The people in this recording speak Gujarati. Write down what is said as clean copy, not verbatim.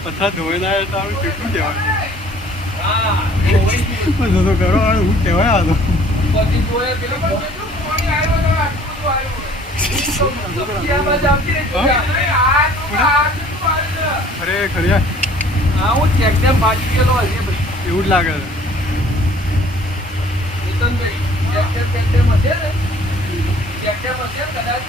પથ્થર ધોઈને આવ્યા તો આપણે કેટલું કહેવાય તો કરો હું કહેવાય આ તો અરે ખરી હા હું એકદમ બાકી ગયેલો હશે એવું જ લાગે છે કદાચ